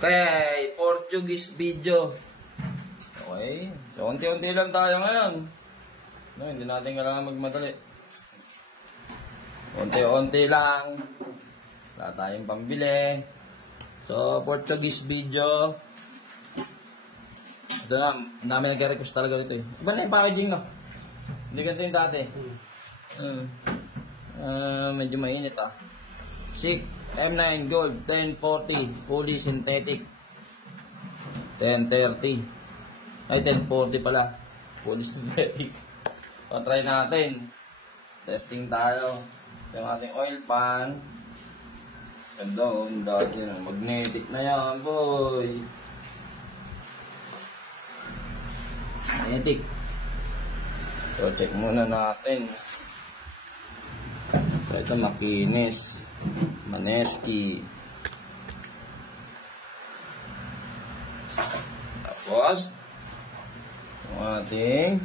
Okay, Portuguese video. Okay, so unti-unti lang tayo ngayon. No, hindi natin kailangan magmadali. Unti-unti lang. Wala tayong pambili. So, Portuguese video. Ito na, dami nag-request talaga dito eh. Iba na yung packaging, no? Hindi ganito yung dati. Medyo mainit ah. SICK M9 Gold 1040 fully synthetic. 1030 ay 1040 pala fully synthetic. So try natin, testing tayo yung ating oil pan. Ganda oh, dati na magnetic na yan boy, magnetic. So check muna natin. So ito makinis, Maneski. Tapos yung ating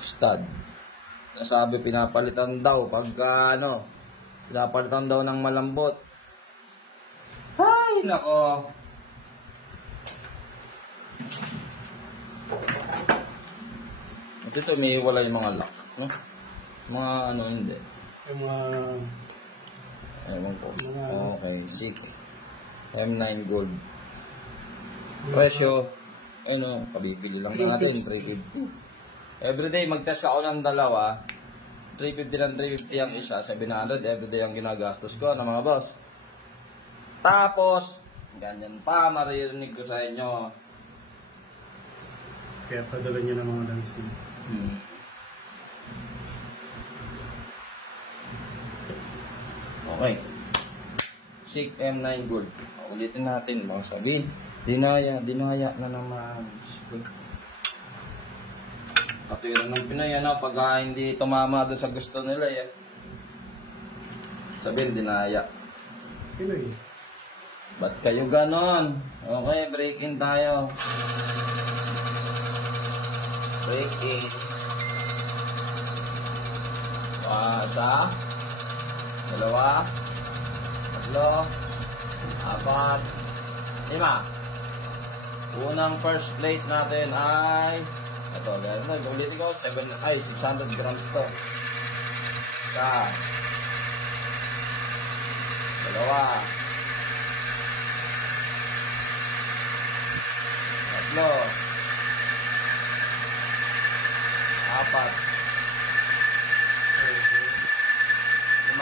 stud. Nasabi pinapalitan daw pagka ano, pinapalitan daw ng malambot. Ay nako. At ito may wala yung mga lock, no? Mga ano hindi. Yung mga... Ewan ko. Okay, SICK M9 Gold. Presyo, ano, pabibili lang natin, 350. Everyday, mag-test ako ng dalawa. 350 lang, 350 ang isa, 700. Everyday ang ginagastos ko, ano mga boss? Tapos, ganyan pa, maririnig ko sa inyo. Kaya padala nyo ng mga langsin. Okay. SICK M9 Gold. Ulitin natin, baka sabihin. Dinaya na naman. Katira ng Pinoy, ano, pag hindi tumama doon sa gusto nila, eh. Sabihin, dinaya. Pinoy. Ba't kayo ganon? Okay, break in tayo. Break in. Isa. Dalawa. Tatlo. Apat. 5. Unang first plate natin ay ito, ulitin ko, 600 grams to. Isa. Dalawa. Tatlo. Apat. 5.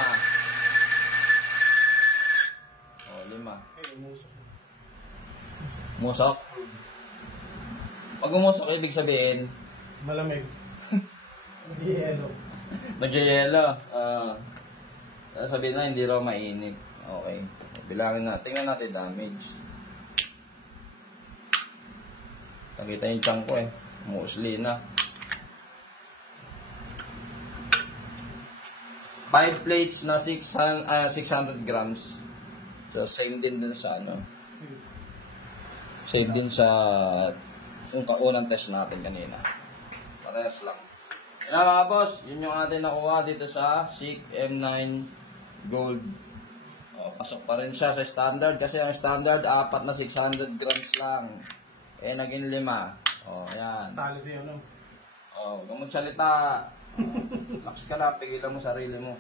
Oh, 5. Musok. Pag umusok, ibig sabihin Malamig. Nag-yelo. Nag-yelo. Sabihin na, hindi raw mainit. Okay. Bilangin na. Tingnan natin damage. Nakita yung chunk ko eh. Mostly na. 5 plates na 600 grams. So, same din dun sa ano. Same din sa yung unang test natin kanina. Parehas lang. Yan mga boss, yun yung atin nakuha dito sa SICK M9 Gold. O, pasok pa rin siya sa standard kasi ang standard 4 na 600 grams lang. Eh, naging 5. O, ayan. Talo siya, no? O, kung magsalita, relax ka lang, pigilan mo sarili mo.